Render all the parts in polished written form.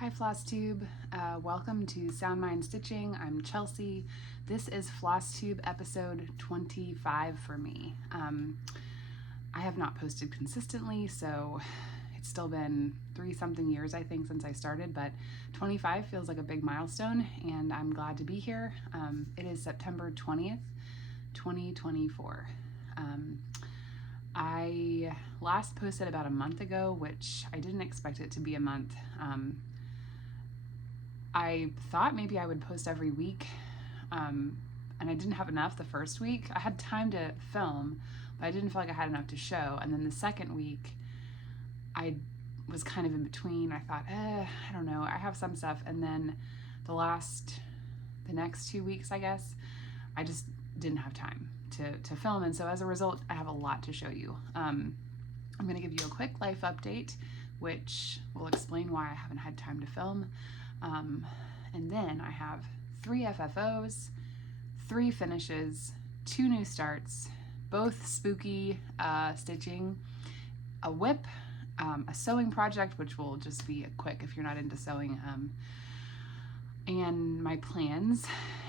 Hi Flosstube, welcome to Sound Mind Stitching. I'm Chelsea. This is Flosstube episode 25 for me. I have not posted consistently, so it's still been 3-something years I think since I started, but 25 feels like a big milestone and I'm glad to be here. It is September 20th, 2024. I last posted about a month ago, which I didn't expect it to be a month. I thought maybe I would post every week, and I didn't have enough the first week. I had time to film, but I didn't feel like I had enough to show. And then the second week, I was kind of in between. I thought, I don't know, I have some stuff. And then the next 2 weeks, I guess, I just didn't have time to film. And so as a result, I have a lot to show you. I'm gonna give you a quick life update, which will explain why I haven't had time to film. And then I have 3 FFOs, 3 finishes, 2 new starts, both spooky stitching, a whip, a sewing project, which will just be quick if you're not into sewing, and my plans.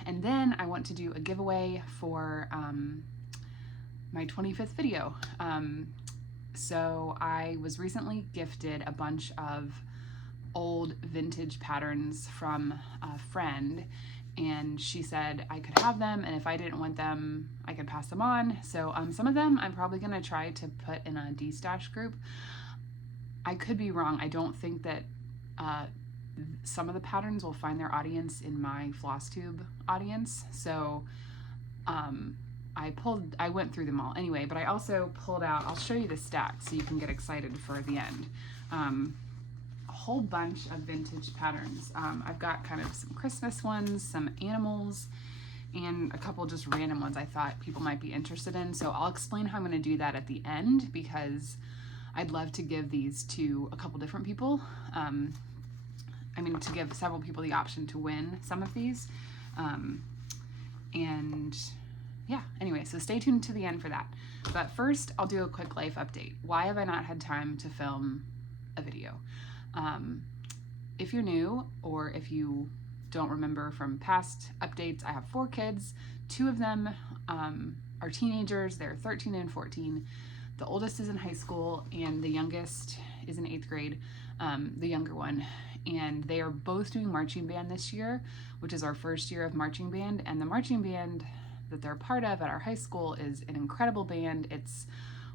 And then I want to do a giveaway for my 25th video. So I was recently gifted a bunch of old vintage patterns from a friend, and she said I could have them, and if I didn't want them I could pass them on. So some of them I'm probably gonna try to put in a D-stash group. I could be wrong. I don't think that some of the patterns will find their audience in my Flosstube audience, so I went through them all anyway, but I also pulled out, I'll show you the stack so you can get excited for the end. A whole bunch of vintage patterns. I've got kind of some Christmas ones, some animals, and a couple just random ones I thought people might be interested in. So I'll explain how I'm going to do that at the end, because I'd love to give these to a couple different people. To give several people the option to win some of these. And yeah, anyway, so stay tuned to the end for that. But first, I'll do a quick life update. Why have I not had time to film a video? If you're new, or if you don't remember from past updates, I have 4 kids. 2 of them are teenagers. They're 13 and 14. The oldest is in high school, and the youngest is in 8th grade, the younger one. And they are both doing marching band this year, which is our first year of marching band. And the marching band that they're part of at our high school is an incredible band. It's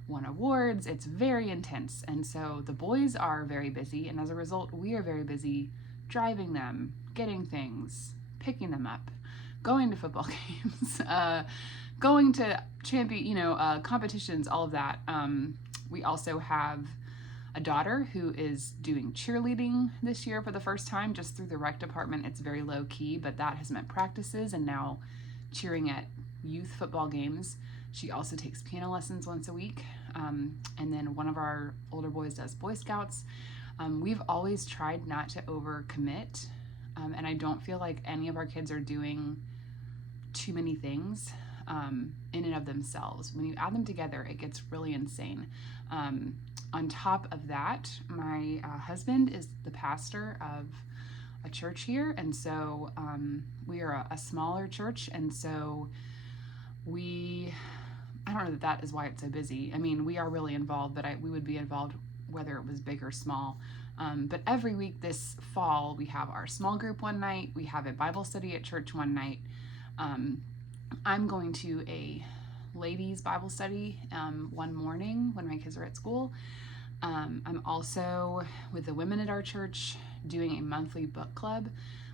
won awards, it's very intense. And so the boys are very busy, and as a result, we are very busy driving them, getting things, picking them up, going to football games, going to competitions, all of that. We also have a daughter who is doing cheerleading this year for the first time, just through the rec department. It's very low key, but that has meant practices and now cheering at youth football games. She also takes piano lessons once a week. And then one of our older boys does Boy Scouts. We've always tried not to overcommit, and I don't feel like any of our kids are doing too many things in and of themselves. When you add them together, it gets really insane. On top of that, my husband is the pastor of a church here, and so we are a smaller church, and so I don't know that is why it's so busy. I mean, we are really involved, but we would be involved whether it was big or small. But every week this fall, we have our small group one night, we have a Bible study at church one night. I'm going to a ladies' Bible study one morning when my kids are at school. I'm also, with the women at our church, doing a monthly book club,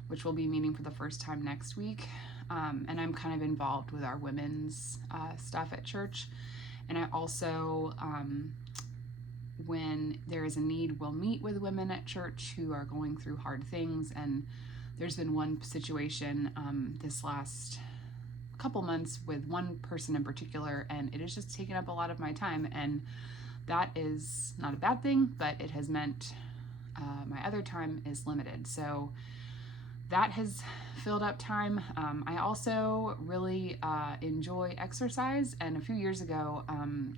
which will be meeting for the first time next week. And I'm kind of involved with our women's stuff at church. And I also, when there is a need, will meet with women at church who are going through hard things. And there's been one situation this last couple months with one person in particular, and it has just taken up a lot of my time. And that is not a bad thing, but it has meant my other time is limited. So that has filled up time. I also really enjoy exercise, and a few years ago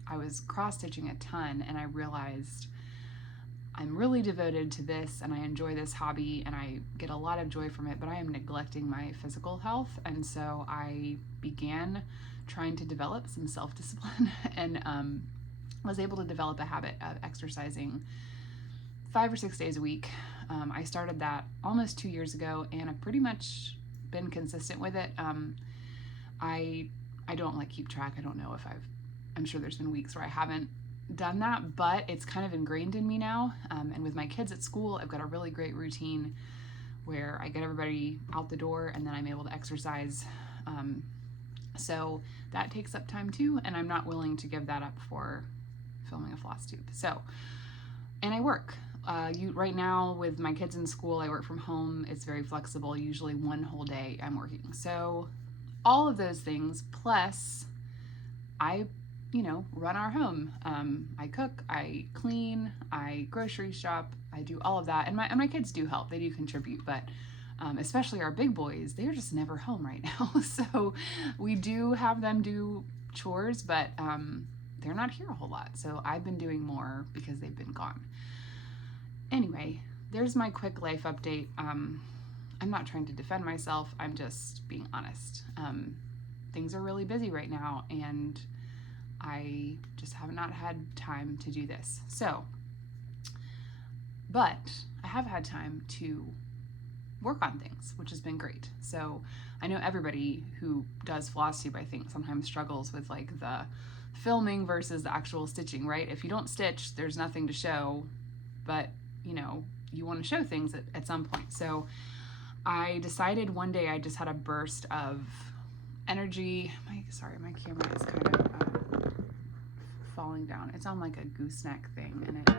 I was cross-stitching a ton, and I realized I'm really devoted to this and I enjoy this hobby and I get a lot of joy from it, but I am neglecting my physical health. And so I began trying to develop some self-discipline and was able to develop a habit of exercising 5 or 6 days a week. I started that almost 2 years ago and I've pretty much been consistent with it. I don't like keep track. I don't know if I'm sure there's been weeks where I haven't done that, but it's kind of ingrained in me now. And with my kids at school, I've got a really great routine where I get everybody out the door and then I'm able to exercise. So that takes up time too, and I'm not willing to give that up for filming a Flosstube. So, and I work. Right now with my kids in school, I work from home. It's very flexible. Usually one whole day I'm working. So all of those things, plus I run our home. I cook, I clean, I grocery shop, I do all of that. And my kids do help, they do contribute, but especially our big boys, they're just never home right now. So we do have them do chores, but they're not here a whole lot. So I've been doing more because they've been gone. Anyway, there's my quick life update. I'm not trying to defend myself, I'm just being honest. Things are really busy right now and I just have not had time to do this. So, but I have had time to work on things, which has been great. So I know everybody who does Flosstube, I think, sometimes struggles with like the filming versus the actual stitching, right? If you don't stitch, there's nothing to show, but you want to show things at some point. So I decided one day I just had a burst of energy. My camera is kind of falling down. It's on like a gooseneck thing and it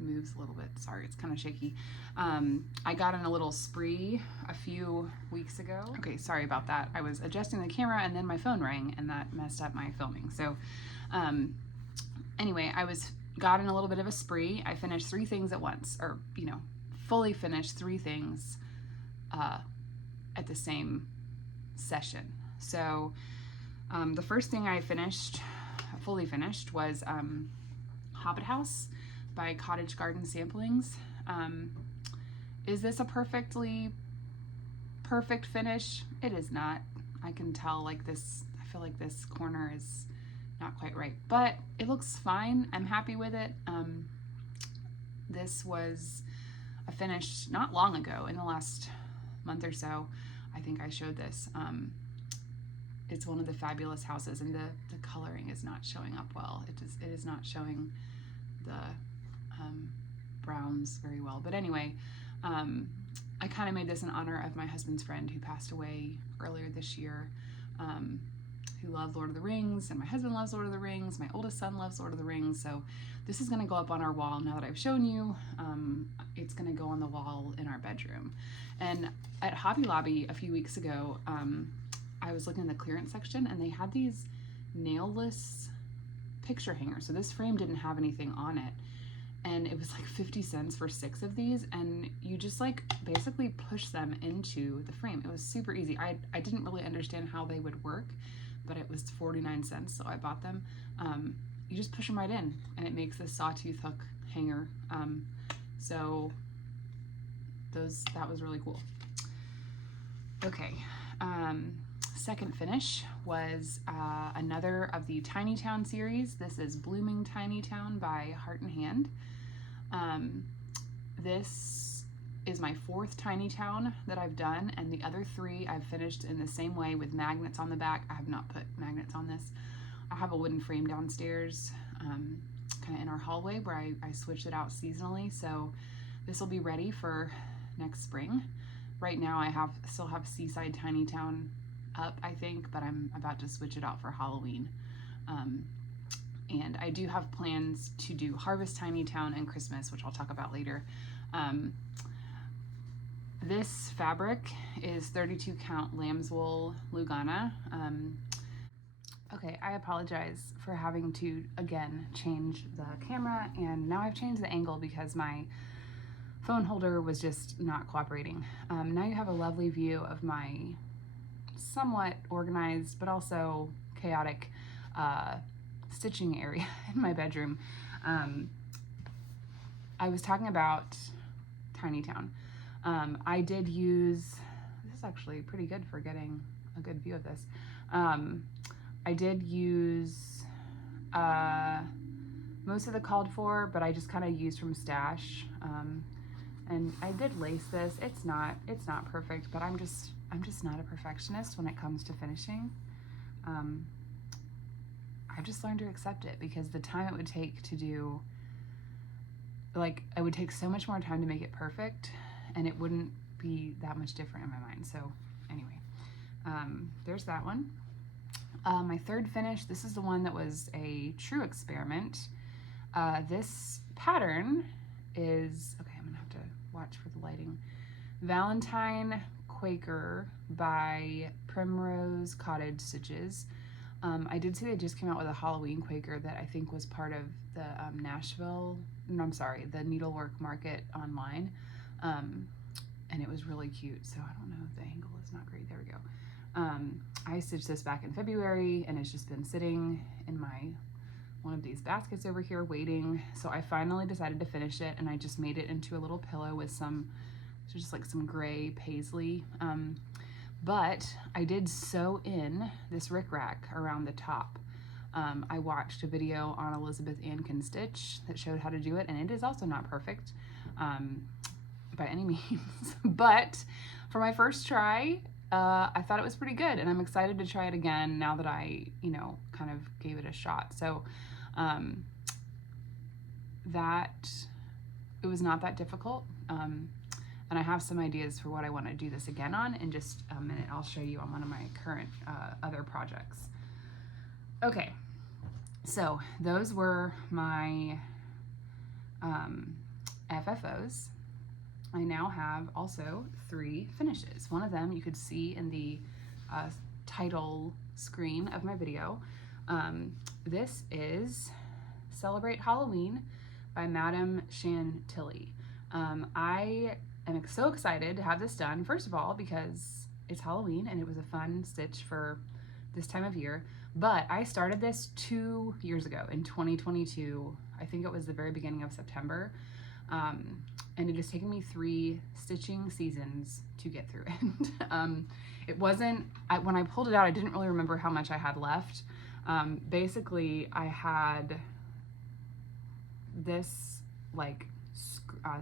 moves a little bit. Sorry, it's kind of shaky. I got in a little spree a few weeks ago. Okay, sorry about that. I was adjusting the camera and then my phone rang and that messed up my filming. So anyway, got in a little bit of a spree. I finished 3 things at once, or fully finished 3 things at the same session. So the first thing I fully finished was Hobbit House by Cottage Garden Samplings. Is this a perfect finish? It is not. I can tell I feel like this corner is not quite right, but it looks fine. I'm happy with it. This was a finish not long ago, in the last month or so. I think I showed this. It's one of the fabulous houses and the coloring is not showing up well. It is not showing the browns very well. But anyway, I kind of made this in honor of my husband's friend who passed away earlier this year, who loved Lord of the Rings, and my husband loves Lord of the Rings. My oldest son loves Lord of the Rings. So this is going to go up on our wall now that I've shown you. It's going to go on the wall in our bedroom. And at Hobby Lobby a few weeks ago, I was looking in the clearance section and they had these nailless picture hangers. So this frame didn't have anything on it. And it was like 50 cents for 6 of these. And you just like basically push them into the frame. It was super easy. I didn't really understand how they would work, but it was 49 cents. So I bought them. You just push them right in and it makes this sawtooth hook hanger. So that was really cool. Okay. Second finish was another of the Tiny Town series. This is Blooming Tiny Town by Heart and Hand. This is my 4th Tiny Town that I've done, and the other 3 I've finished in the same way with magnets on the back. I have not put magnets on this. I have a wooden frame downstairs, kind of in our hallway where I switched it out seasonally, so this will be ready for next spring. Right now I still have Seaside Tiny Town up, I think, but I'm about to switch it out for Halloween. And I do have plans to do Harvest Tiny Town and Christmas, which I'll talk about later. This fabric is 32 count lamb's wool Lugana. Okay, I apologize for having to, again, change the camera, and now I've changed the angle because my phone holder was just not cooperating. Now you have a lovely view of my somewhat organized but also chaotic stitching area in my bedroom. I was talking about Tiny Town. I did use, this is actually pretty good for getting a good view of this. I did use most of the called for, but I just kind of used from stash. And I did lace this. It's not perfect, but I'm just not a perfectionist when it comes to finishing. I've just learned to accept it, because the time it would take to do, like, it would take so much more time to make it perfect, and it wouldn't be that much different in my mind. So anyway, there's that one. My third finish, this is the one that was a true experiment. This pattern is, okay, I'm gonna have to watch for the lighting. Valentine Quaker by Primrose Cottage Stitches. I did see they just came out with a Halloween Quaker that I think was part of the the Needlework Market online. And it was really cute, so I don't know if the angle is not great. There we go. I stitched this back in February, and it's just been sitting in one of these baskets over here waiting. So I finally decided to finish it, and I just made it into a little pillow with some gray paisley. But I did sew in this rickrack around the top. I watched a video on Elizabeth Ann Can Stitch that showed how to do it, and it is also not perfect by any means. But for my first try, I thought it was pretty good, and I'm excited to try it again now that I, kind of gave it a shot. So it was not that difficult. And I have some ideas for what I want to do this again on. In just a minute, I'll show you on one of my current other projects. Okay, so those were my FFOs. I now have also 3 finishes. One of them you could see in the title screen of my video. This is Celebrate Halloween by Madame Chantilly. I am so excited to have this done, first of all, because it's Halloween and it was a fun stitch for this time of year. But I started this 2 years ago in 2022. I think it was the very beginning of September. And it has taken me 3 stitching seasons to get through it. It wasn't, when I pulled it out, I didn't really remember how much I had left. Basically, I had this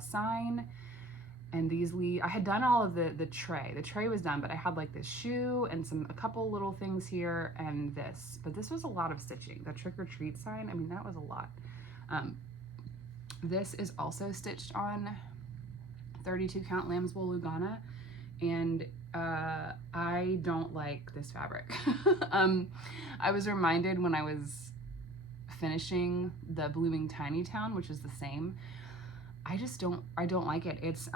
sign and these leaves. I had done all of the tray. The tray was done, but I had like this shoe and a couple little things here and this. But this was a lot of stitching. The trick or treat sign, I mean, that was a lot. This is also stitched on 32 count lamb's wool Lugana, and I don't like this fabric. I was reminded when I was finishing the Blooming Tiny Town, which is the same. I don't like it. It's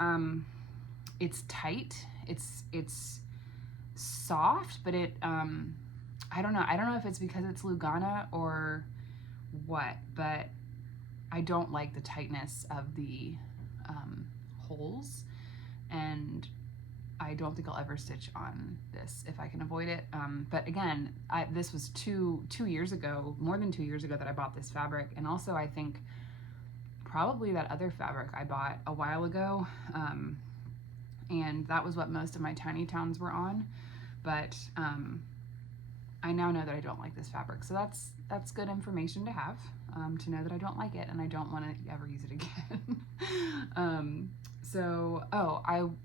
tight. It's soft, but I don't know if it's because it's Lugana or what, but I don't like the tightness of the holes, and I don't think I'll ever stitch on this if I can avoid it. But again, this was two years ago, more than 2 years ago, that I bought this fabric, and also I think probably that other fabric I bought a while ago, and that was what most of my Tiny Towns were on. But I now know that I don't like this fabric, so that's good information to have, to know that I don't like it and I don't want to ever use it again. I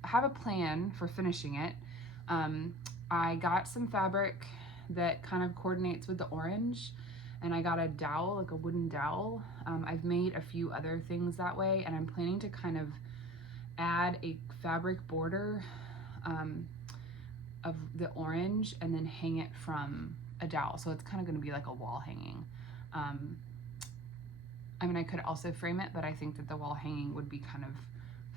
have a plan for finishing it. I got some fabric that kind of coordinates with the orange, and I got a dowel, like a wooden dowel. I've made a few other things that way, and I'm planning to kind of add a fabric border of the orange and then hang it from a dowel. So it's kind of going to be like a wall hanging. I mean, I could also frame it, but I think that the wall hanging would be kind of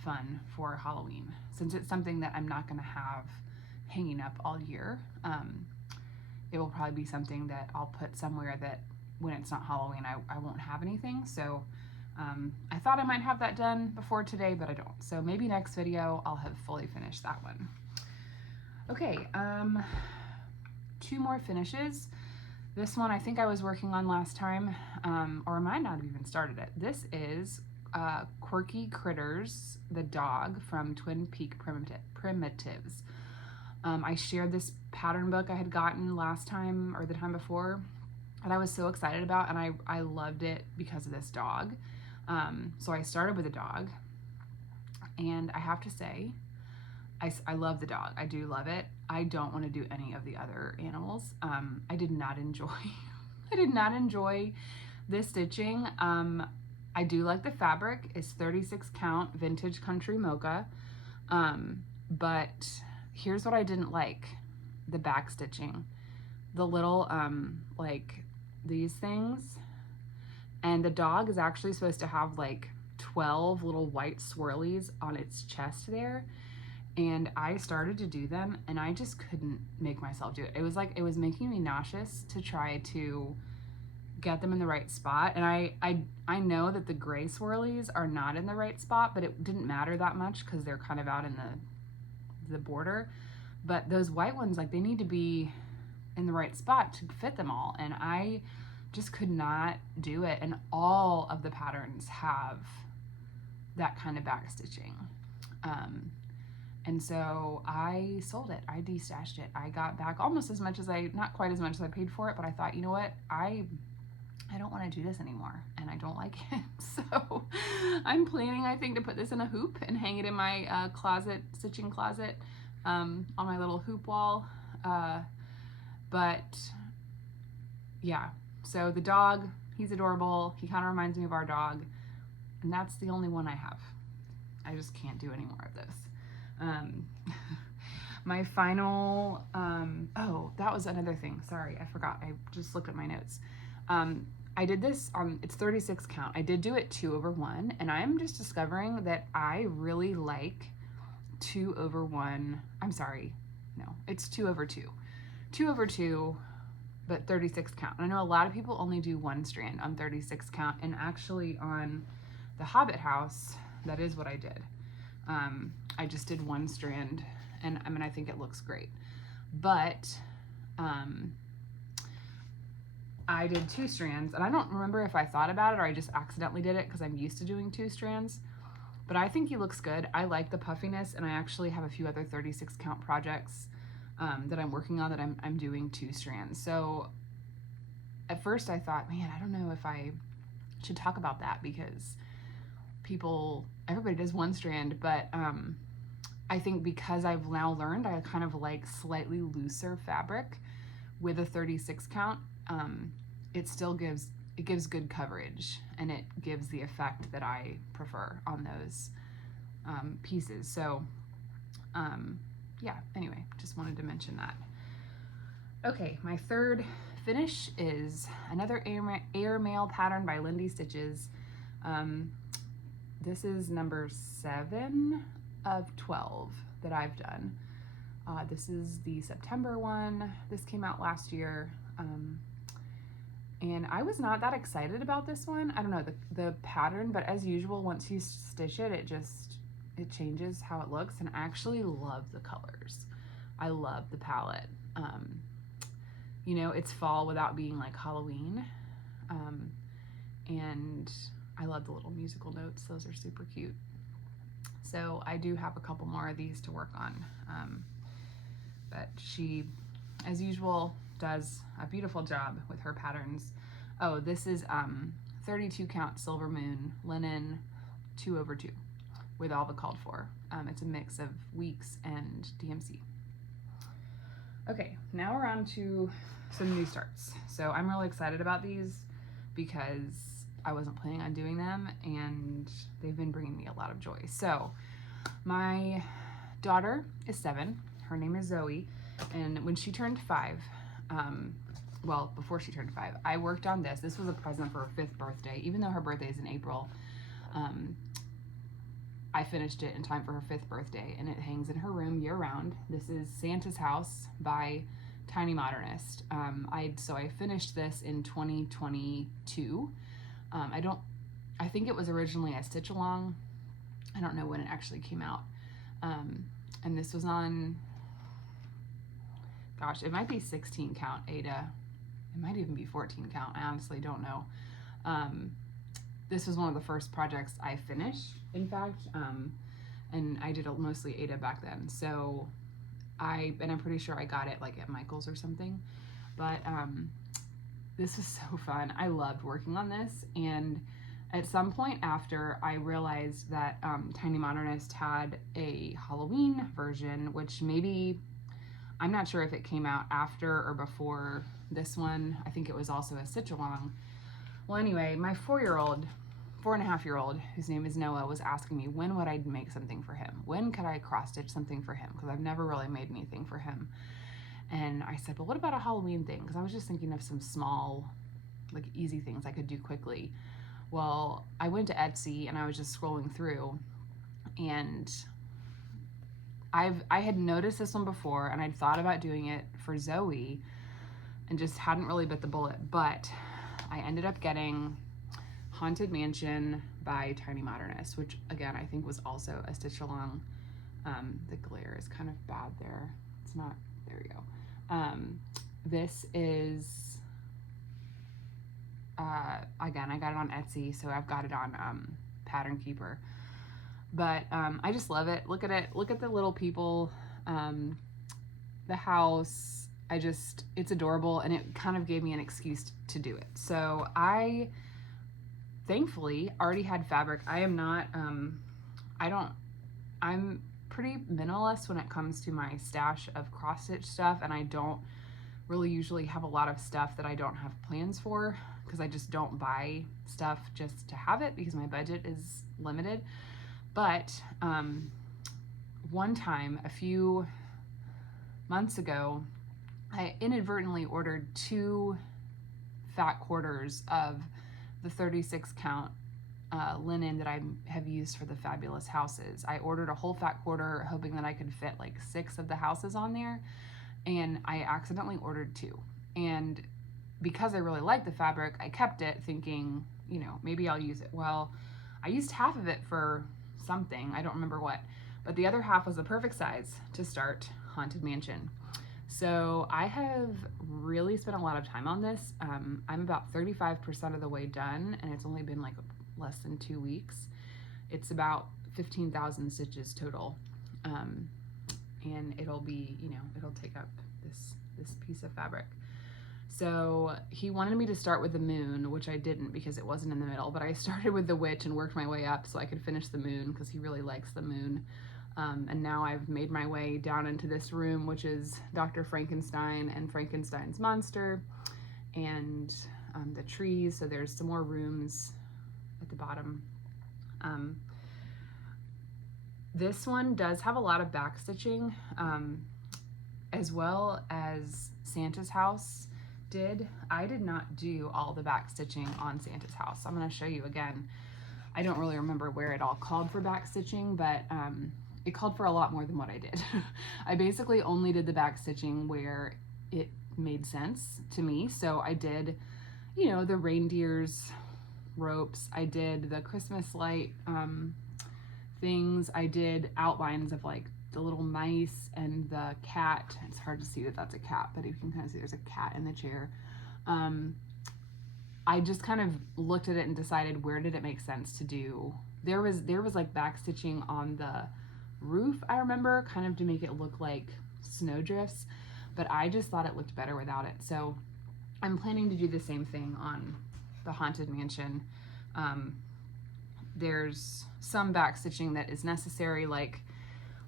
fun for Halloween, since it's something that I'm not going to have hanging up all year. It will probably be something that I'll put somewhere that when it's not Halloween, I won't have anything. So I thought I might have that done before today, but I don't. So maybe next video I'll have fully finished that one. Okay, 2 more finishes. This one I think I was working on last time, or I might not have even started it. This is Quirky Critters, the dog from Twin Peak Primitives. I shared this pattern book I had gotten last time or the time before that I was so excited about, and I loved it because of this dog. So I started with a dog, and I have to say, I love the dog. I do love it. I don't want to do any of the other animals. I did not enjoy I did not enjoy this stitching. I do like the fabric. It's 36 count vintage country mocha. But here's what I didn't like: the back stitching. The little like these things. And the dog is actually supposed to have like 12 little white swirlies on its chest there. And I started to do them, and I just couldn't make myself do it. It was like, it was making me nauseous to try to get them in the right spot. And I know that the gray swirlies are not in the right spot, but it didn't matter that much because they're kind of out in the border. But those white ones, like, they need to be in the right spot to fit them all. And I just could not do it. And all of the patterns have that kind of back stitching. And so I sold it. I destashed it. I got back almost as much as not quite as much as I paid for it, but I thought, you know what? I don't want to do this anymore, and I don't like it. So I'm planning, I think, to put this in a hoop and hang it in my stitching closet, on my little hoop wall. But yeah, so the dog, he's adorable. He kind of reminds me of our dog, and that's the only one I have. I just can't do any more of this. My final, oh, that was another thing. Sorry, I forgot. I just looked at my notes. I did this on, it's 36 count. I did do it 2/1, and I'm just discovering that I really like 2/1. I'm sorry. No, it's 2/2. 2/2, but 36 count. I know a lot of people only do one strand on 36 count, and actually on the Hobbit house, that is what I did. I just did one strand, and I mean, I think it looks great. But I did 2 strands, and I don't remember if I thought about it or I just accidentally did it because I'm used to doing 2 strands. But I think he looks good. I like the puffiness, and I actually have a few other 36 count projects that I'm working on that I'm doing 2 strands. So at first I thought, man, I don't know if I should talk about that because everybody does 1 strand, but I think because I've now learned I kind of like slightly looser fabric with a 36 count, it still gives good coverage, and it gives the effect that I prefer on those pieces. So yeah, anyway, just wanted to mention that. Okay, my third finish is another airmail pattern by Lindy Stitches. This is number 7 of 12 that I've done. This is the September one. This came out last year. And I was not that excited about this one. I don't know the pattern, but as usual, once you stitch it, it changes how it looks, and I actually love the colors. I love the palette. You know, it's fall without being like Halloween. And I love the little musical notes. Those are super cute. So I do have a couple more of these to work on. But she, as usual, does a beautiful job with her patterns. Oh, this is 32 count Silver Moon linen 2/2 with all the called for. It's a mix of Weeks and DMC. Okay, now we're on to some new starts. So I'm really excited about these because I wasn't planning on doing them, and they've been bringing me a lot of joy. So my daughter is 7. Her name is Zoe, and when she turned 5, well, before she turned 5, I worked on this. This was a present for her 5th birthday. Even though her birthday is in April, I finished it in time for her 5th birthday, and it hangs in her room year-round. This is Santa's House by Tiny Modernist. So I finished this in 2022. I think it was originally a stitch along. I don't know when it actually came out. And this was on, gosh, it might be 16 count Ada. It might even be 14 count. I honestly don't know. this was one of the first projects I finished, in fact, and I did mostly Ada back then. So I'm pretty sure I got it like at Michael's or something, but this was so fun. I loved working on this, and at some point after, I realized that Tiny Modernist had a Halloween version, which maybe, I'm not sure if it came out after or before this one. I think it was also a stitch-along. Well, anyway, my 4.5-year-old, whose name is Noah, was asking me when would I make something for him? When could I cross-stitch something for him? Because I've never really made anything for him. And I said, well, what about a Halloween thing? Because I was just thinking of some small, like, easy things I could do quickly. Well, I went to Etsy and I was just scrolling through, and I had noticed this one before, and I'd thought about doing it for Zoe and just hadn't really bit the bullet, but I ended up getting Haunted Mansion by Tiny Modernist, which again, I think was also a stitch along. The glare is kind of bad there. It's not, there we go. This is, again, I got it on Etsy, so I've got it on Pattern Keeper. But I just love it. Look at it. Look at the little people, the house. It's adorable, and it kind of gave me an excuse to do it. So I, thankfully, already had fabric. I am not, I'm pretty minimalist when it comes to my stash of cross-stitch stuff, and I don't really usually have a lot of stuff that I don't have plans for, because I just don't buy stuff just to have it because my budget is limited. But one time, a few months ago, I inadvertently ordered 2 fat quarters of the 36 count linen that I have used for the fabulous houses. I ordered a whole fat quarter hoping that I could fit like 6 of the houses on there, and I accidentally ordered 2. And because I really liked the fabric, I kept it thinking, you know, maybe I'll use it. Well, I used half of it for something, I don't remember what, but the other half was the perfect size to start Haunted Mansion. So I have really spent a lot of time on this. I'm about 35% of the way done, and it's only been like less than 2 weeks. It's about 15,000 stitches total. And it'll be, you know, it'll take up this piece of fabric. So he wanted me to start with the moon, which I didn't because it wasn't in the middle, but I started with the witch and worked my way up so I could finish the moon because he really likes the moon. And now I've made my way down into this room, which is Dr. Frankenstein and Frankenstein's monster, and the trees. So there's some more rooms at the bottom. This one does have a lot of back stitching, as well as Santa's house did. I did not do all the back stitching on Santa's house. I'm going to show you again. I don't really remember where it all called for back stitching, but it called for a lot more than what I did. I basically only did the back stitching where it made sense to me. So I did, you know, the reindeer's ropes. I did the Christmas light things. I did outlines of like the little mice and the cat. It's hard to see that that's a cat, but you can kind of see there's a cat in the chair. I just kind of looked at it and decided where did it make sense to do. There was like back stitching on the roof, I remember, kind of to make it look like snowdrifts, but I just thought it looked better without it. So I'm planning to do the same thing on the Haunted Mansion. There's some back stitching that is necessary, like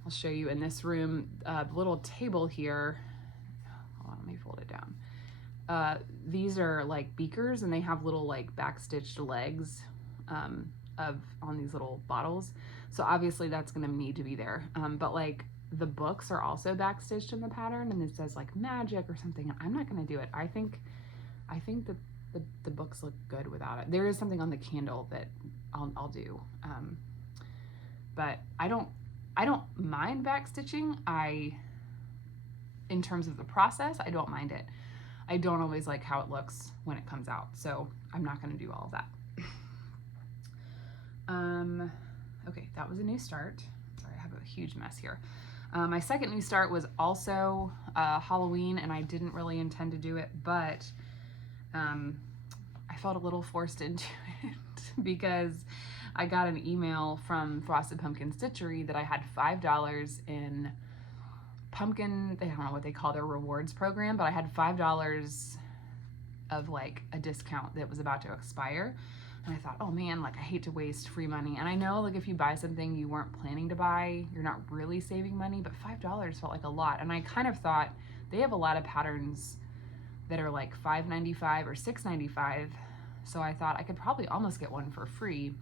I'll show you in this room, the little table here. Hold on, let me fold it down. These are like beakers, and they have little like backstitched legs on these little bottles. So obviously that's going to need to be there. But like the books are also backstitched in the pattern, and it says like magic or something. I'm not going to do it. I think that the books look good without it. There is something on the candle that I'll do. But I don't mind backstitching. In terms of the process, I don't mind it. I don't always like how it looks when it comes out, so I'm not going to do all of that. Okay, that was a new start. Sorry, I have a huge mess here. My second new start was also Halloween, and I didn't really intend to do it, but I felt a little forced into it because I got an email from Frosted Pumpkin Stitchery that I had $5 in pumpkin, I don't know what they call their rewards program, but I had $5 of like a discount that was about to expire. And I thought, oh man, like I hate to waste free money. And I know like if you buy something you weren't planning to buy, you're not really saving money, but $5 felt like a lot. And I kind of thought they have a lot of patterns that are like $5.95 or $6.95. So I thought I could probably almost get one for free.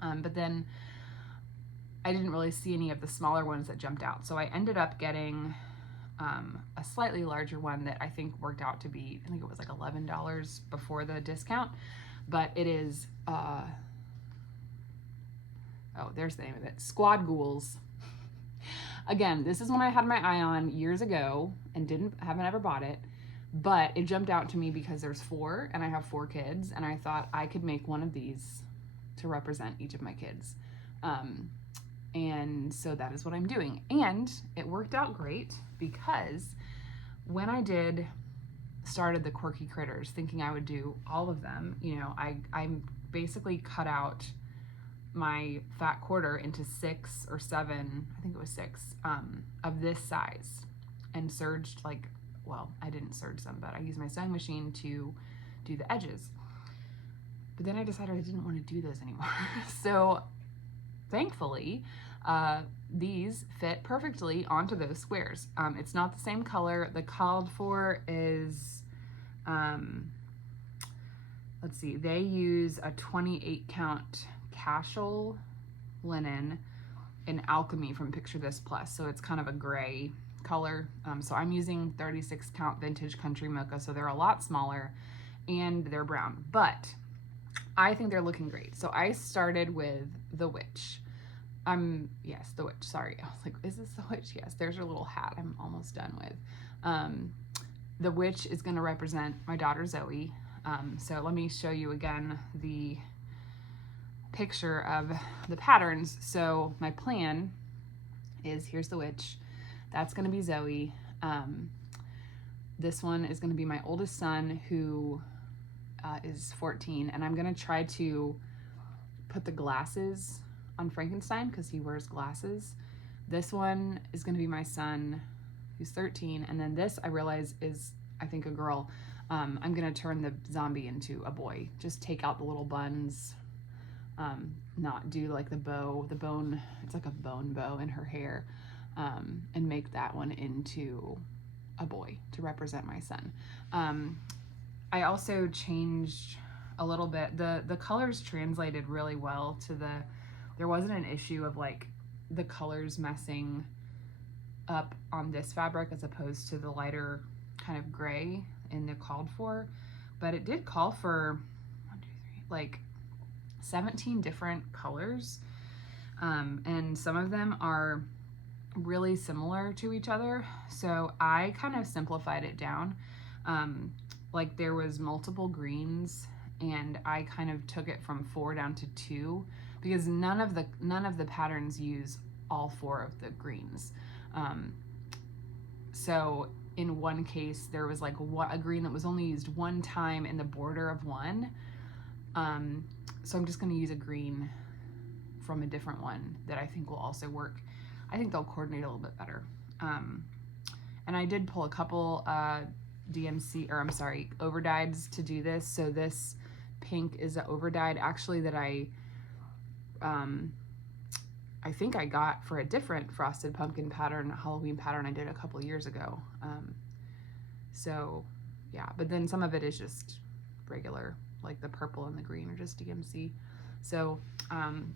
But then I didn't really see any of the smaller ones that jumped out. So I ended up getting a slightly larger one that I think worked out to be, I think it was like $11 before the discount. But it is, oh, there's the name of it, Squad Ghouls. Again, this is one I had my eye on years ago and haven't ever bought it. But it jumped out to me because there's 4 and I have 4 kids, and I thought I could make one of these to represent each of my kids. And so that is what I'm doing. And it worked out great because when I started the Quirky Critters thinking I would do all of them, you know, I basically cut out my fat quarter into 6 or 7, I think it was 6, of this size, and serged like, well, I didn't serge them, but I used my sewing machine to do the edges. But then I decided I didn't want to do those anymore. So thankfully, these fit perfectly onto those squares. It's not the same color. The called for is, let's see, they use a 28 count casual linen in Alchemy from Picture This Plus. So it's kind of a gray color. So I'm using 36 count vintage country mocha. So they're a lot smaller and they're brown, but I think they're looking great. So I started with the witch. Yes, the witch, sorry. I was like, is this the witch? Yes, there's her little hat I'm almost done with. The witch is gonna represent my daughter Zoe. So let me show you again the picture of the patterns. So my plan is, here's the witch. That's gonna be Zoe. This one is gonna be my oldest son, who is 14, and I'm gonna try to put the glasses on Frankenstein because he wears glasses. This one is gonna be my son, who's 13, and then this I realize is, I think, a girl. I'm gonna turn the zombie into a boy. Just take out the little buns, not do like the bone, it's like a bone bow in her hair, and make that one into a boy to represent my son. I also changed a little bit. The colors translated really well to there wasn't an issue of like the colors messing up on this fabric as opposed to the lighter kind of gray in the called for, but it did call for like 17 different colors, and some of them are really similar to each other. So I kind of simplified it down. Like there was multiple greens, and I kind of took it from 4 down to 2 because none of the patterns use all 4 of the greens. So in one case there was like a green that was only used one time in the border of one. So I'm just going to use a green from a different one that I think will also work. I think they'll coordinate a little bit better. And I did pull a couple overdyes to do this. So this pink is an overdyed actually that I think I got for a different Frosted Pumpkin pattern, Halloween pattern I did a couple years ago. So yeah, but then some of it is just regular, like the purple and the green are just DMC. So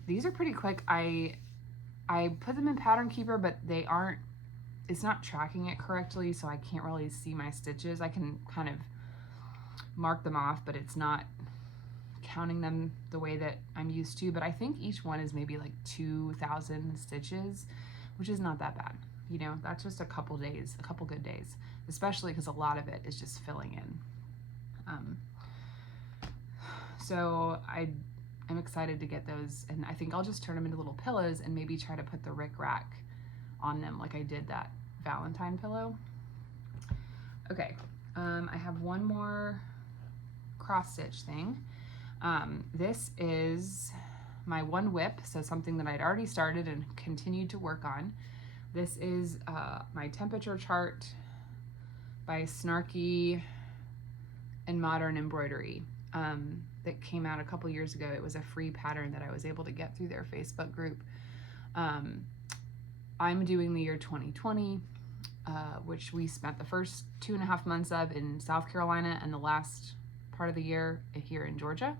these are pretty quick. I put them in Pattern Keeper, but it's not tracking it correctly, so I can't really see my stitches. I can kind of mark them off, but it's not counting them the way that I'm used to. But I think each one is maybe like 2,000 stitches, which is not that bad. You know, that's just a couple good days, especially because a lot of it is just filling in. So I'm excited to get those, and I think I'll just turn them into little pillows and maybe try to put the Rick Rack on them like I did that Valentine pillow. Okay, I have one more cross stitch thing. This is my one whip, so something that I'd already started and continued to work on. This is my temperature chart by Snarky and Modern Embroidery that came out a couple years ago. It was a free pattern that I was able to get through their Facebook group. I'm doing the year 2020, which we spent the first 2.5 months of in South Carolina and the last part of the year here in Georgia.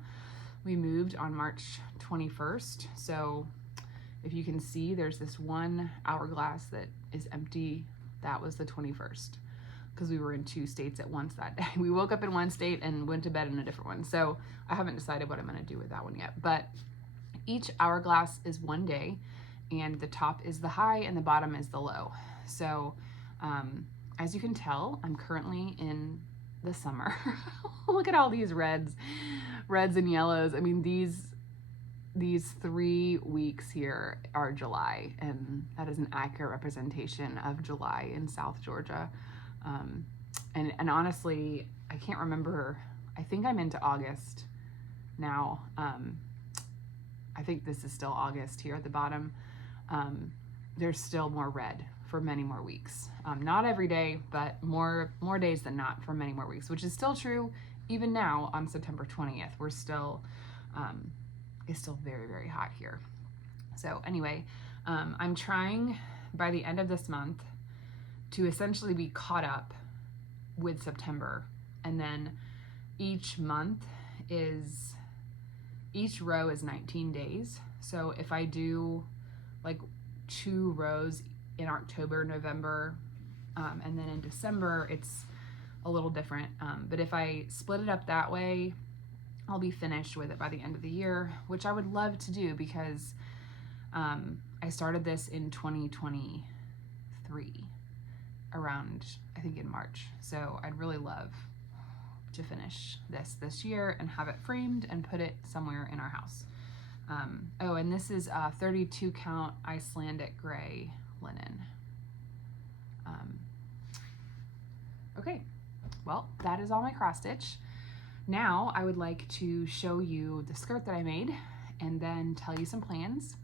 We moved on March 21st. So if you can see, there's this one hourglass that is empty. That was the 21st, because we were in 2 states at once that day. We woke up in one state and went to bed in a different one. So I haven't decided what I'm going to do with that one yet. But each hourglass is one day, and the top is the high and the bottom is the low. So as you can tell, I'm currently in the summer. Look at all these reds and yellows. I mean, these 3 weeks here are July, and that is an accurate representation of July in South Georgia. And honestly, I can't remember. I think I'm into August now. I think this is still August here at the bottom. There's still more red for many more weeks. Not every day, but more days than not for many more weeks, which is still true even now on September 20th. We're still, it's still very, very hot here. So anyway, I'm trying by the end of this month to essentially be caught up with September. And then each row is 19 days. So if I do like 2 rows in October, November, and then in December, it's a little different. But if I split it up that way, I'll be finished with it by the end of the year, which I would love to do because I started this in 2023, around, I think in March. So I'd really love to finish this year and have it framed and put it somewhere in our house. Oh, and this is 32 count Icelandic gray linen. Okay, well, that is all my cross stitch. Now I would like to show you the skirt that I made, and then tell you some plans,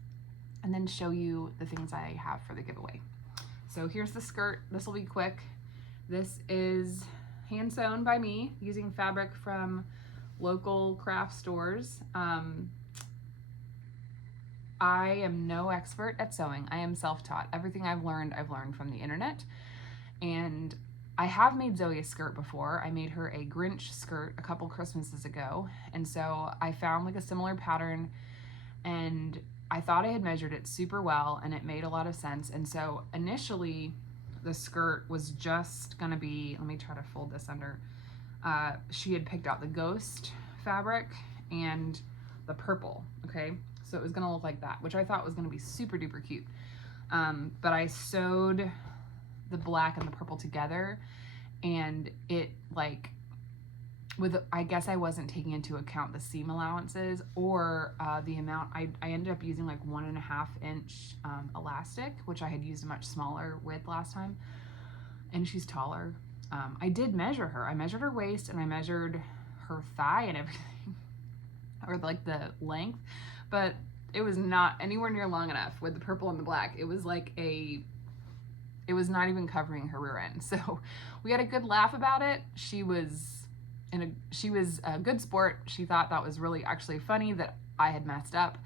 and then show you the things I have for the giveaway. So here's the skirt. This will be quick. This is hand sewn by me using fabric from local craft stores. I am no expert at sewing. I am self-taught. Everything I've learned from the internet. And I have made Zoe a skirt before. I made her a Grinch skirt a couple Christmases ago. And so I found like a similar pattern, and I thought I had measured it super well, and it made a lot of sense. And so initially the skirt was just gonna be, let me try to fold this under. She had picked out the ghost fabric and the purple, okay? So it was gonna look like that, which I thought was gonna be super duper cute. But I sewed the black and the purple together, and it like, I guess I wasn't taking into account the seam allowances or the amount. I ended up using like 1.5 inch elastic, which I had used a much smaller width last time, and she's taller. I did measure her. I measured her waist and I measured her thigh and everything, or like the length, but it was not anywhere near long enough with the purple and the black. It was like it was not even covering her rear end. So we had a good laugh about it. She was a good sport. She thought that was really actually funny that I had messed up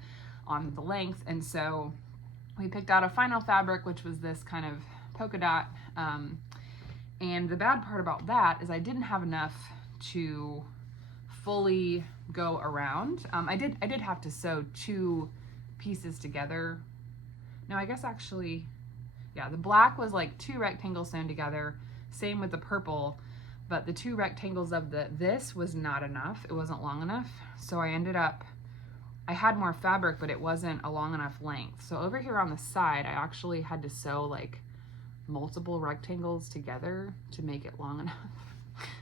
on the length. And so we picked out a final fabric, which was this kind of polka dot. And the bad part about that is I didn't have enough to fully go around. I did have to sew 2 pieces together. No, I guess actually, yeah, the black was like 2 rectangles sewn together. Same with the purple, but the 2 rectangles of this was not enough. It wasn't long enough. So I had more fabric, but it wasn't a long enough length. So over here on the side, I actually had to sew like multiple rectangles together to make it long enough.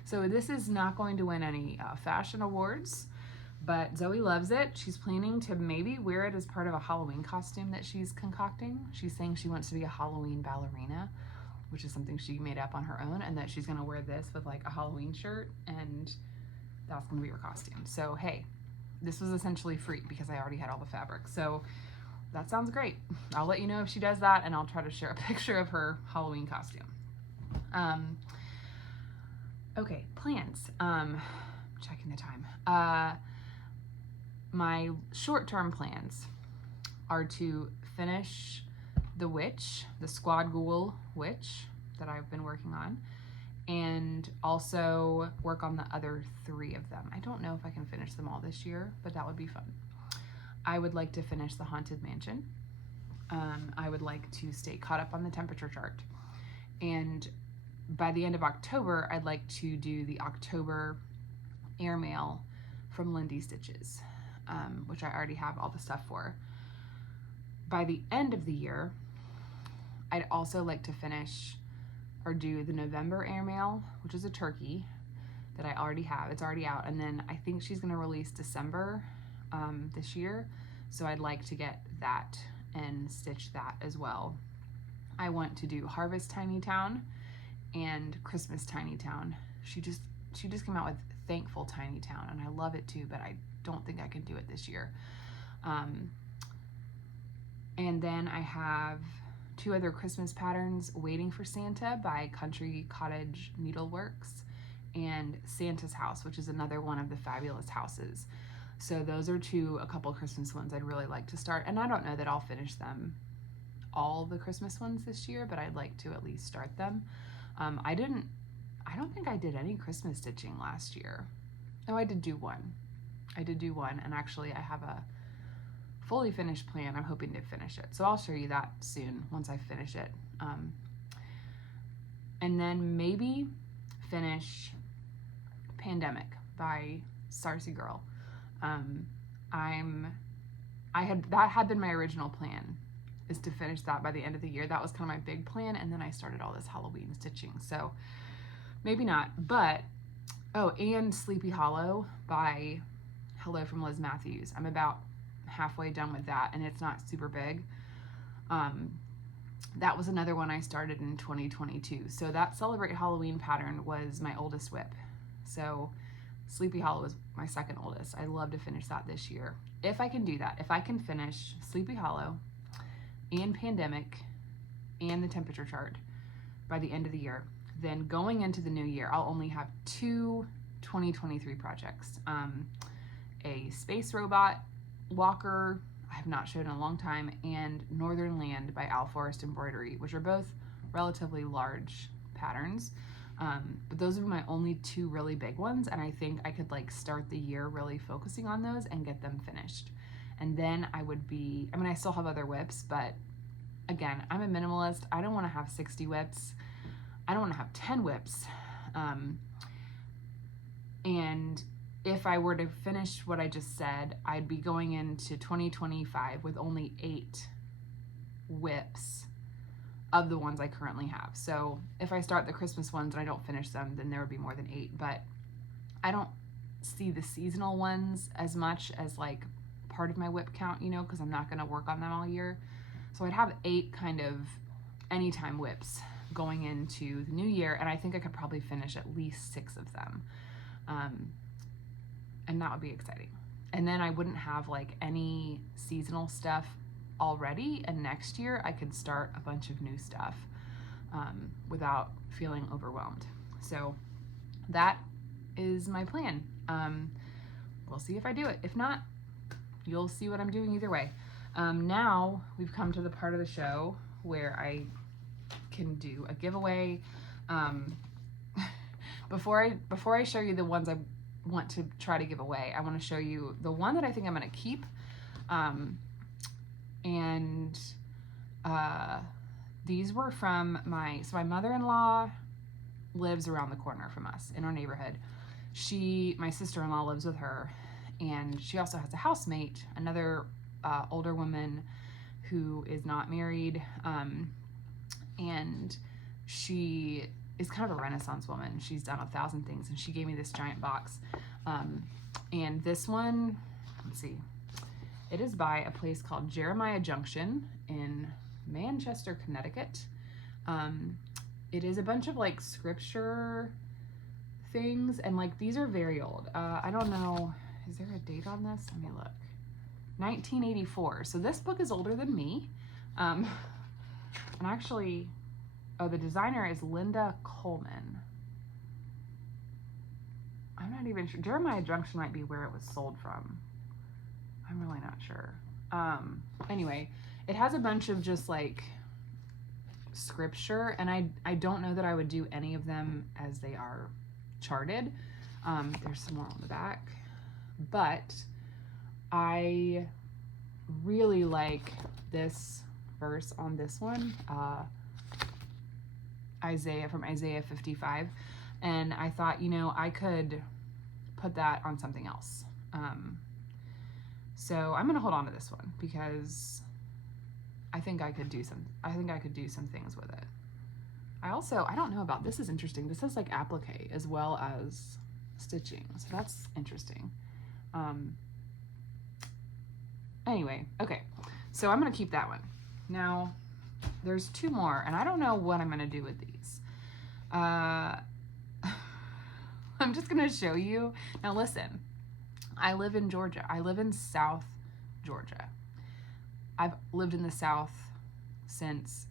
So this is not going to win any fashion awards, but Zoe loves it. She's planning to maybe wear it as part of a Halloween costume that she's concocting. She's saying she wants to be a Halloween ballerina, which is something she made up on her own, and that she's gonna wear this with like a Halloween shirt, and that's gonna be her costume. So hey, this was essentially free because I already had all the fabric. So that sounds great. I'll let you know if she does that, and I'll try to share a picture of her Halloween costume. Okay, plans. Checking the time. My short-term plans are to finish the witch, the Squad Ghoul witch that I've been working on, and also work on the other 3 of them. I don't know if I can finish them all this year, but that would be fun. I would like to finish the Haunted Mansion. I would like to stay caught up on the temperature chart. And by the end of October, I'd like to do the October airmail from Lindy Stitches, which I already have all the stuff for. By the end of the year, I'd also like to finish or do the November airmail, which is a turkey that I already have. It's already out. And then I think she's going to release December this year. So I'd like to get that and stitch that as well. I want to do Harvest Tiny Town and Christmas Tiny Town. She just came out with Thankful Tiny Town, and I love it too, but I don't think I can do it this year. And then I have 2 other Christmas patterns, Waiting for Santa by Country Cottage Needleworks, and Santa's House, which is another one of the fabulous houses. So those are a couple Christmas ones I'd really like to start. And I don't know that I'll finish them, all the Christmas ones this year, but I'd like to at least start them. I don't think I did any Christmas stitching last year. Oh, I did do one. And actually I have a fully finished plan. I'm hoping to finish it. So I'll show you that soon once I finish it. And then maybe finish Pandemic by Sarcy Girl. That had been my original plan, is to finish that by the end of the year. That was kind of my big plan, and then I started all this Halloween stitching. So maybe not, but and Sleepy Hollow by Hello from Liz Matthews. I'm about halfway done with that, and it's not super big. That was another one I started in 2022. So that Celebrate Halloween pattern was my oldest WIP. So Sleepy Hollow is my second oldest. I'd love to finish that this year. If I can do that, if I can finish Sleepy Hollow and Pandemic and the temperature chart by the end of the year, then going into the new year, I'll only have 2 2023 projects. A space robot walker I have not shown in a long time, and Northern Land by Al Forest Embroidery, which are both relatively large patterns. But those are my only 2 really big ones, and I think I could start the year really focusing on those and get them finished. And then I still have other WIPs, but again, I'm a minimalist. I don't want to have 60 WIPs. I don't want to have 10 WIPs. And if I were to finish what I just said, I'd be going into 2025 with only 8 WIPs of the ones I currently have. So if I start the Christmas ones and I don't finish them, then there would be more than 8. But I don't see the seasonal ones as much as part of my WIP count, because I'm not going to work on them all year. So I'd have 8 kind of anytime WIPs going into the new year, and I think I could probably finish at least 6 of them. And that would be exciting. And then I wouldn't have any seasonal stuff already, and next year I could start a bunch of new stuff without feeling overwhelmed. So that is my plan. We'll see if I do it. If not, you'll see what I'm doing either way. Now we've come to the part of the show where I can do a giveaway. Before I show you the ones I want to try to give away, I want to show you the one that I think I'm going to keep. These were from my mother-in-law lives around the corner from us in our neighborhood. My sister-in-law lives with her, and she also has a housemate, another older woman who is not married, and she is kind of a Renaissance woman. She's done 1,000 things, and she gave me this giant box. And this one, let's see, it is by a place called Jeremiah Junction in Manchester, Connecticut. It is a bunch of scripture things, and these are very old. I don't know is there a date on this? Let me look. 1984. So this book is older than me. And actually, oh, the designer is Linda Coleman. I'm not even sure. Jeremiah Junction might be where it was sold from. I'm really not sure. Anyway, it has a bunch of just like scripture, and I don't know that I would do any of them as they are charted. There's some more on the back, but I really like this verse on this one, from Isaiah 55, and I thought, you know, I could put that on something else. So I'm gonna hold on to this one because I think I could do some things with it. I don't know about, this is interesting. This is like applique as well as stitching, so that's interesting. Anyway, okay, so I'm gonna keep that one. Now, there's two more, and I don't know what I'm gonna do with these. I'm just gonna show you. Now listen, I live in Georgia. I live in South Georgia. I've lived in the South since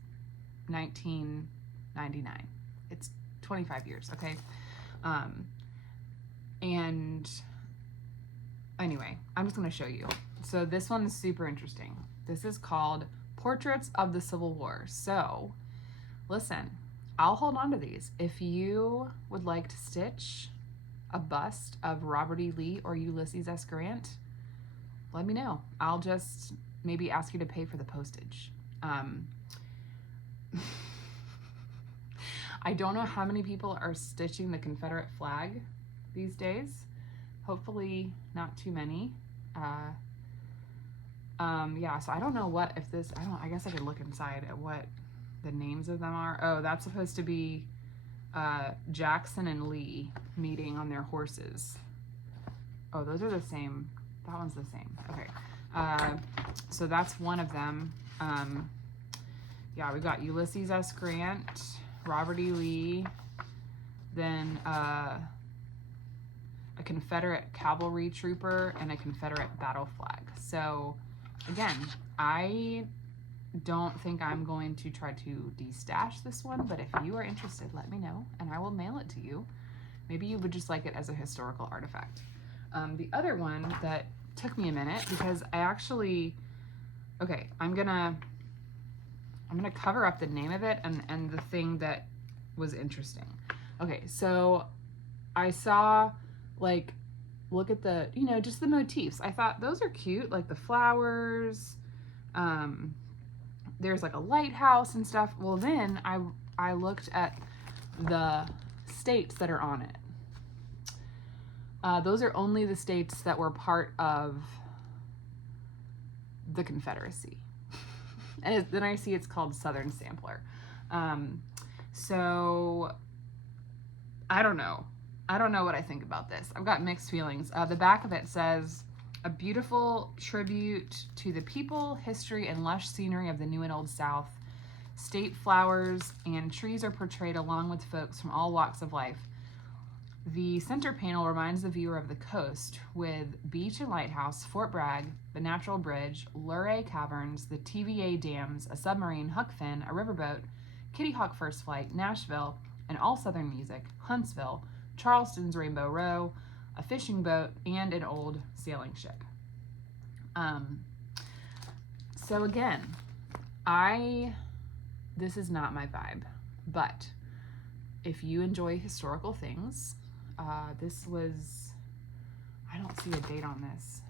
1999. It's 25 years, okay? And anyway, I'm just gonna show you. So this one is super interesting. This is called Portraits of the Civil War. So listen, I'll hold on to these. If you would like to stitch a bust of Robert E. Lee or Ulysses S. Grant, let me know. I'll just maybe ask you to pay for the postage. I don't know how many people are stitching the Confederate flag these days. Hopefully not too many. Yeah, so I don't know what, if this, I guess I could look inside at what the names of them are. Oh, that's supposed to be Jackson and Lee meeting on their horses. Oh, those are the same. That one's the same. Okay. So that's one of them. Yeah, we've got Ulysses S. Grant, Robert E. Lee, then a Confederate cavalry trooper, and a Confederate battle flag. So again, I don't think I'm going to try to destash this one, but if you are interested, let me know and I will mail it to you. Maybe you would just like it as a historical artifact. The other one that took me a minute because I actually, okay, I'm gonna cover up the name of it and the thing that was interesting. Okay, so I saw, like, look at the, you know, just the motifs. I thought those are cute, like the flowers. There's like a lighthouse and stuff. Well, then I looked at the states that are on it. Those are only the states that were part of the Confederacy. And then I see it's called Southern Sampler. So I don't know. I don't know what I think about this. I've got mixed feelings. The back of it says, a beautiful tribute to the people, history, and lush scenery of the New and Old South. State flowers and trees are portrayed along with folks from all walks of life. The center panel reminds the viewer of the coast with beach and lighthouse, Fort Bragg, the Natural Bridge, Luray Caverns, the TVA dams, a submarine, Huck Finn, a riverboat, Kitty Hawk First Flight, Nashville, and all Southern music, Huntsville, Charleston's Rainbow Row, a fishing boat, and an old sailing ship. So again, this is not my vibe, but if you enjoy historical things, this was, I don't see a date on this.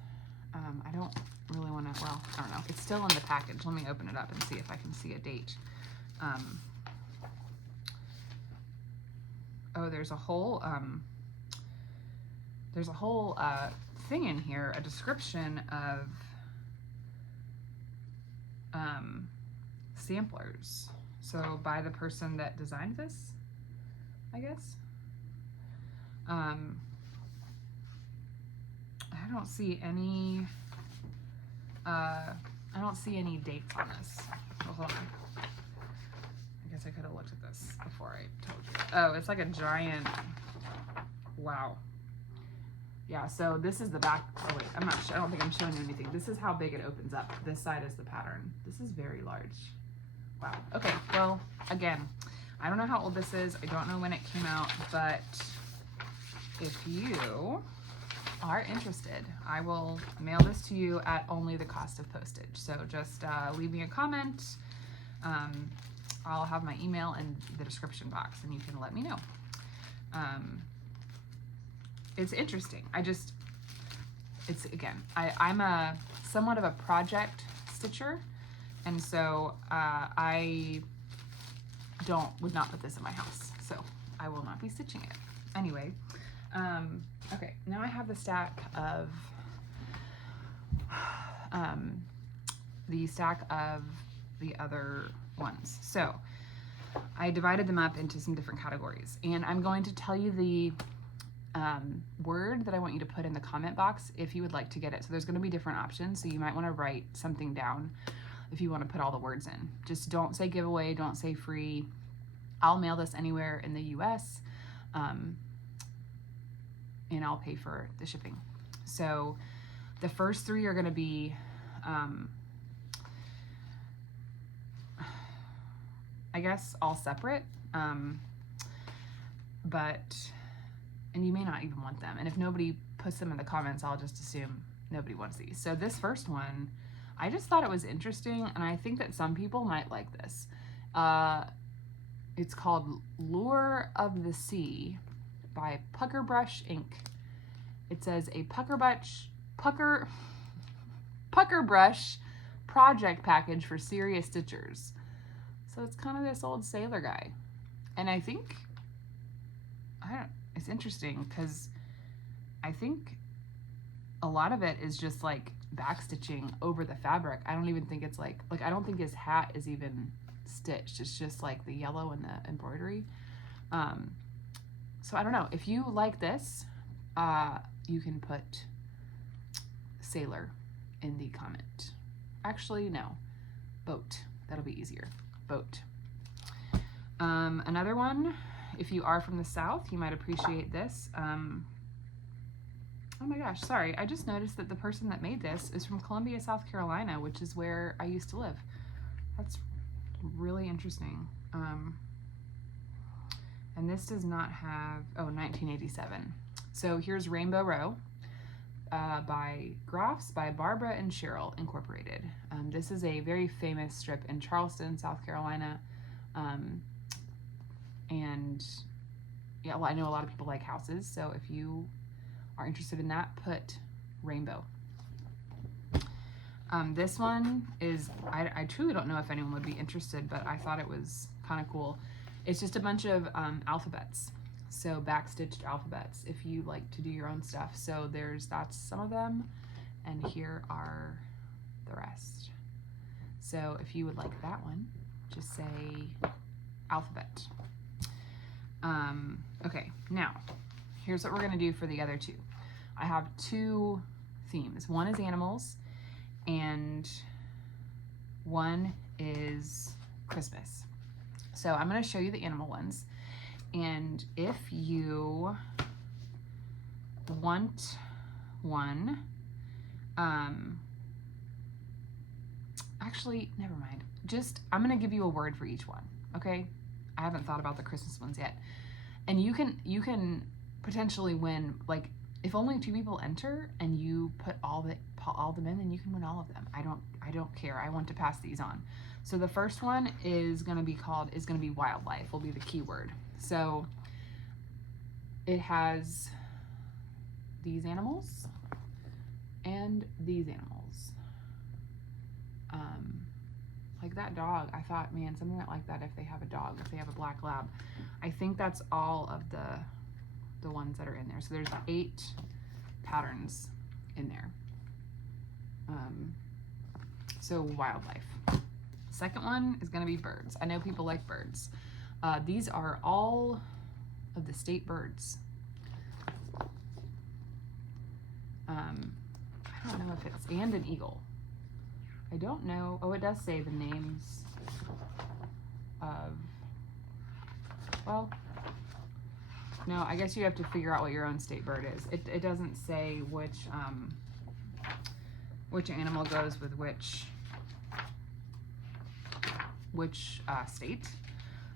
I don't really want to, well, I don't know. It's still in the package. Let me open it up and see if I can see a date. Oh, there's a whole thing in here, a description of samplers. So by the person that designed this, I guess. I don't see any dates on this. Oh, hold on. I guess I could have looked at this before I told you. Oh, it's like a giant, wow. Yeah, so this is the back. Oh wait, I'm not sure. I don't think I'm showing you anything. This is how big it opens up. This side is the pattern. This is very large. Wow. Okay, well, again, I don't know how old this is. I don't know when it came out, but if you are interested, I will mail this to you at only the cost of postage. So just leave me a comment. I'll have my email in the description box and you can let me know. It's interesting. It's again, I'm a somewhat of a project stitcher, and so I would not put this in my house, so I will not be stitching it. Anyway, okay, now I have the stack of the other ones. So I divided them up into some different categories, and I'm going to tell you the word that I want you to put in the comment box if you would like to get it. So there's going to be different options, so you might want to write something down if you want to put all the words in. Just don't say giveaway, don't say free. I'll mail this anywhere in the US, and I'll pay for the shipping. So the first three are going to be I guess all separate, and you may not even want them. And if nobody puts them in the comments, I'll just assume nobody wants these. So this first one, I just thought it was interesting, and I think that some people might like this. It's called Lure of the Sea by Pucker Brush Ink. It says a pucker brush project package for serious stitchers. So it's kind of this old sailor guy. And I think, it's interesting because I think a lot of it is just like back stitching over the fabric. I don't even think it's like I don't think his hat is even stitched. It's just like the yellow and the embroidery. So I don't know. If you like this, you can put sailor in the comment. Actually, no, boat. That'll be easier. Boat. Another one, if you are from the South, you might appreciate this. Oh my gosh, sorry. I just noticed that the person that made this is from Columbia, South Carolina, which is where I used to live. That's really interesting. And this does not have, 1987. So here's Rainbow Row by Groffs by Barbara and Cheryl Incorporated. This is a very famous strip in Charleston, South Carolina. And yeah, well, I know a lot of people like houses, so if you are interested in that, put Rainbow. This one is, I truly don't know if anyone would be interested, but I thought it was kind of cool. It's just a bunch of alphabets. So backstitched alphabets if you like to do your own stuff. So that's some of them, and here are the rest. So if you would like that one, just say alphabet. Okay, now here's what we're gonna do for the other two. I have two themes. One is animals and one is Christmas. So I'm gonna show you the animal ones. And if you want one, actually, never mind. I'm gonna give you a word for each one, okay? I haven't thought about the Christmas ones yet. And you can potentially win, like, if only 2 people enter and you put all them in, then you can win all of them. I don't care. I want to pass these on. So the first one is gonna be wildlife, will be the keyword. So it has these animals and these animals. Like that dog, I thought, man, something like that if they have a dog, if they have a black lab. I think that's all of the ones that are in there. So there's 8 patterns in there. So wildlife. Second one is gonna be birds. I know people like birds. These are all of the state birds. I don't know if it's, and an eagle. I don't know. Oh, it does say the names of, well, No, I guess you have to figure out what your own state bird is. It doesn't say which animal goes with which state.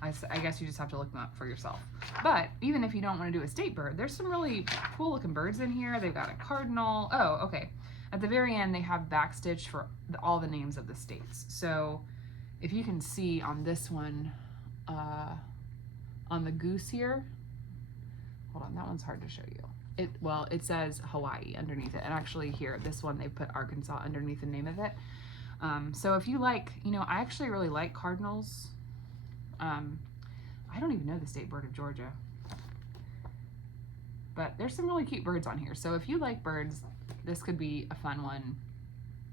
I guess you just have to look them up for yourself. But even if you don't want to do a state bird, there's some really cool looking birds in here. They've got a cardinal. Oh, okay. At the very end, they have backstitched for all the names of the states. So if you can see on this one, on the goose here, hold on, that one's hard to show you. Well, it says Hawaii underneath it. And actually here, this one, they put Arkansas underneath the name of it. So if you like, I actually really like cardinals. I don't even know the state bird of Georgia. But there's some really cute birds on here. So if you like birds, this could be a fun one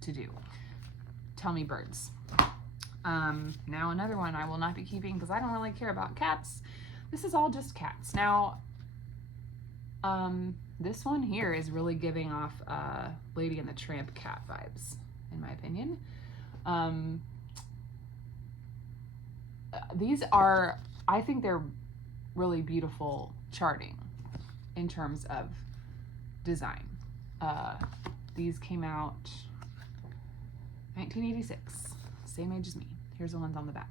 to do. Tell me birds. Now another one I will not be keeping because I don't really care about cats. This is all just cats. Now, this one here is really giving off Lady and the Tramp cat vibes, in my opinion. These are, I think they're really beautiful charting in terms of design. These came out 1986, same age as me. Here's the ones on the back.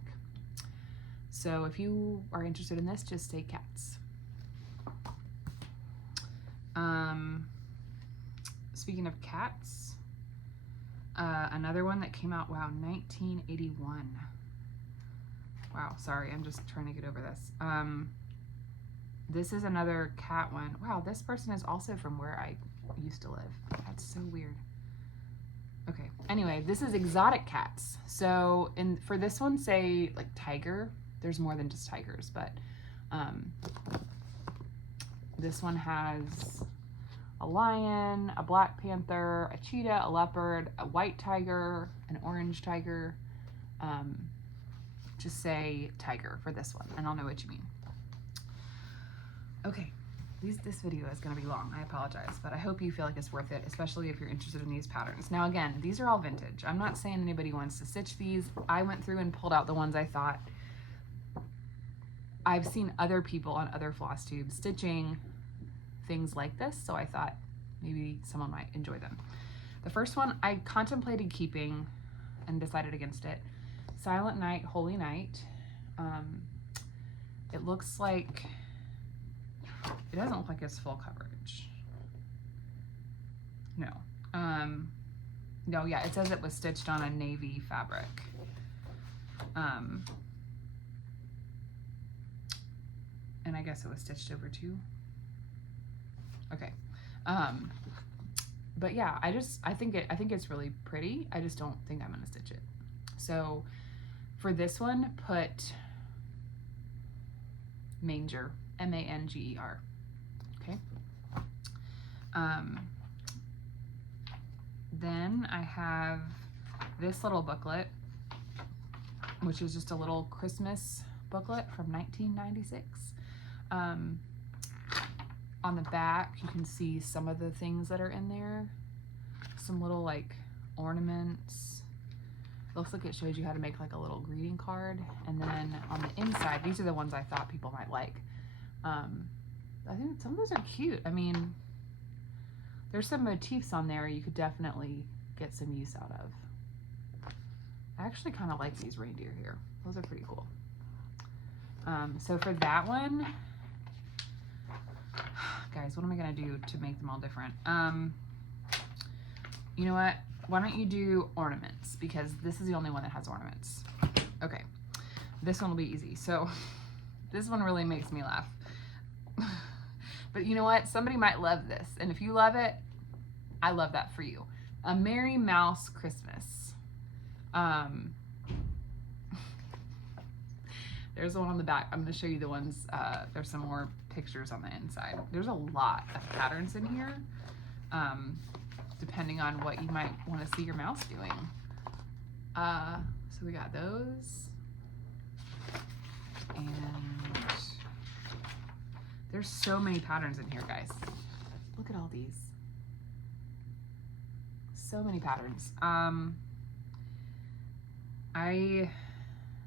So if you are interested in this, just say cats. Speaking of cats, another one that came out, wow, 1981. Wow, sorry, I'm just trying to get over this. This is another cat one. Wow, this person is also from where I used to live. That's so weird. Okay, anyway, this is exotic cats. So for this one, say like tiger. There's more than just tigers, but this one has a lion, a black panther, a cheetah, a leopard, a white tiger, an orange tiger. Just say tiger for this one, and I'll know what you mean. Okay, this video is going to be long. I apologize, but I hope you feel like it's worth it, especially if you're interested in these patterns. Now again, these are all vintage. I'm not saying anybody wants to stitch these. I went through and pulled out the ones I thought. I've seen other people on other Flosstube stitching things like this, so I thought maybe someone might enjoy them. The first one I contemplated keeping and decided against it. Silent Night, Holy Night. It looks like, it doesn't look like it's full coverage. No. No, yeah, it says it was stitched on a navy fabric. And I guess it was stitched over too. Okay. But yeah, I think it's really pretty. I just don't think I'm gonna stitch it. So for this one, put manger, M-A-N-G-E-R. Okay. Then I have this little booklet, which is just a little Christmas booklet from 1996. On the back, you can see some of the things that are in there. Some little like ornaments. Looks like it shows you how to make like a little greeting card. And then on the inside, these are the ones I thought people might like. I think some of those are cute. I mean, there's some motifs on there you could definitely get some use out of. I actually kind of like these reindeer here. Those are pretty cool. So for that one, guys, what am I gonna do to make them all different? You know what? Why don't you do ornaments? Because this is the only one that has ornaments. Okay, this one will be easy. So this one really makes me laugh. But you know what? Somebody might love this. And if you love it, I love that for you. A Merry Mouse Christmas. There's the one on the back. I'm going to show you the ones. There's some more pictures on the inside. There's a lot of patterns in here, depending on what you might want to see your mouse doing. So we got those. And there's so many patterns in here, guys. Look at all these. So many patterns.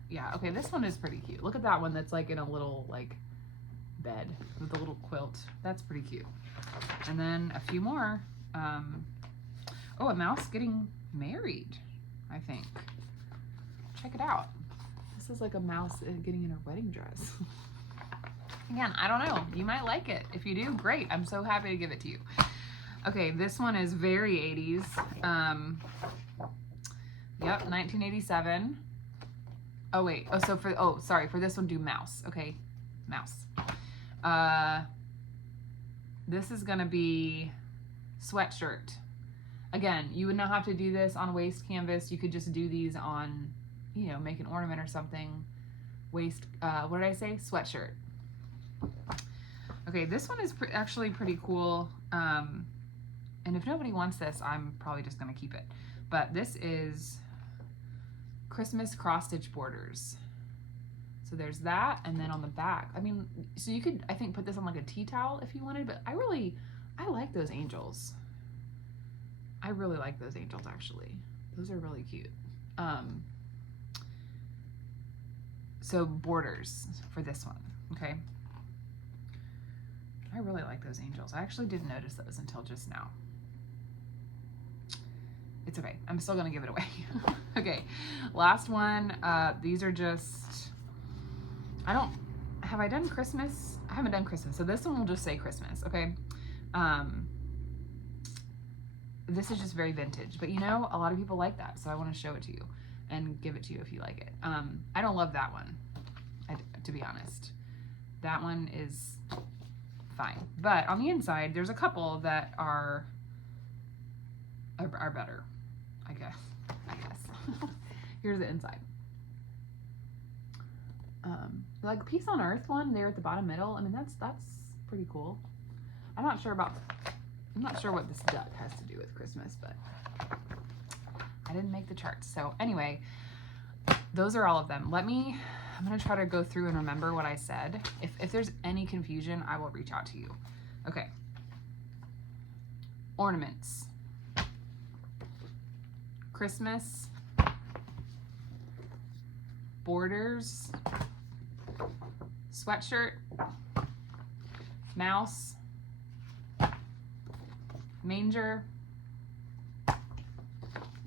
Yeah, okay, this one is pretty cute. Look at that one that's like in a little like bed with a little quilt. That's pretty cute. And then a few more. Oh, a mouse getting married, I think. Check it out. This is like a mouse getting in her wedding dress. Again, I don't know. You might like it. If you do, great. I'm so happy to give it to you. Okay, this one is very 80s. Yep, 1987. Oh, wait. Oh, so sorry. For this one, do mouse. Okay, mouse. This is going to be sweatshirt. Again, you would not have to do this on waist canvas. You could just do these on, you know, make an ornament or something. Waist, what did I say? Sweatshirt. Okay, this one is actually pretty cool. And if nobody wants this, I'm probably just going to keep it. But this is Christmas cross-stitch borders. So there's that, and then on the back, I mean, so you could, I think, put this on like a tea towel if you wanted, but I like those angels. I really like those angels, actually. Those are really cute. So borders for this one, okay? I really like those angels. I actually didn't notice those until just now. It's okay. I'm still going to give it away. Okay, last one. These are just, have I done Christmas? I haven't done Christmas, so this one will just say Christmas, okay? This is just very vintage, but you know, a lot of people like that, so I want to show it to you and give it to you if you like it. I don't love that one, to be honest. That one is fine, but on the inside, there's a couple that are better, I guess. Here's the inside. Like Peace on Earth one there at the bottom middle. I mean, that's pretty cool. I'm not sure what this duck has to do with Christmas, but I didn't make the charts. So anyway, those are all of them. I'm gonna try to go through and remember what I said. If there's any confusion, I will reach out to you. Okay. Ornaments. Christmas. Borders. Sweatshirt. Mouse. Manger.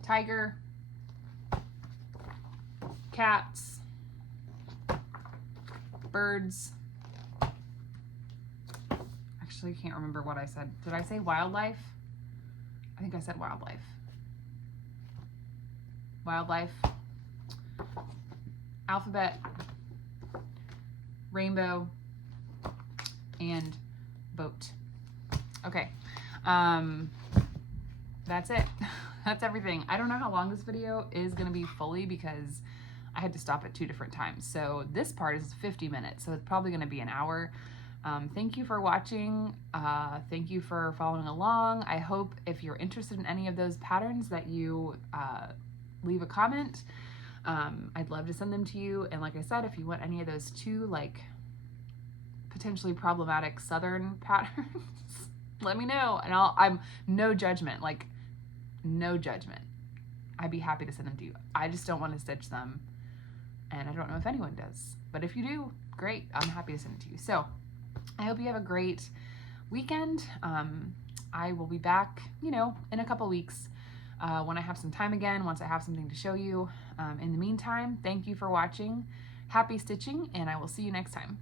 Tiger. Cats. Birds. Actually, I can't remember what I said. Did I say wildlife? I think I said wildlife. Wildlife. Alphabet. Rainbow. And boat. Okay. That's it. That's everything. I don't know how long this video is going to be fully because I had to stop at 2 different times. So this part is 50 minutes, so it's probably going to be an hour. Thank you for watching. Thank you for following along. I hope if you're interested in any of those patterns that you leave a comment. I'd love to send them to you. And like I said, if you want any of those 2 like potentially problematic Southern patterns, let me know. And I'm no judgment, like no judgment. I'd be happy to send them to you. I just don't want to stitch them. And I don't know if anyone does, but if you do, great. I'm happy to send it to you. So I hope you have a great weekend. I will be back, you know, in a couple weeks when I have some time again, once I have something to show you. In the meantime, thank you for watching. Happy stitching, and I will see you next time.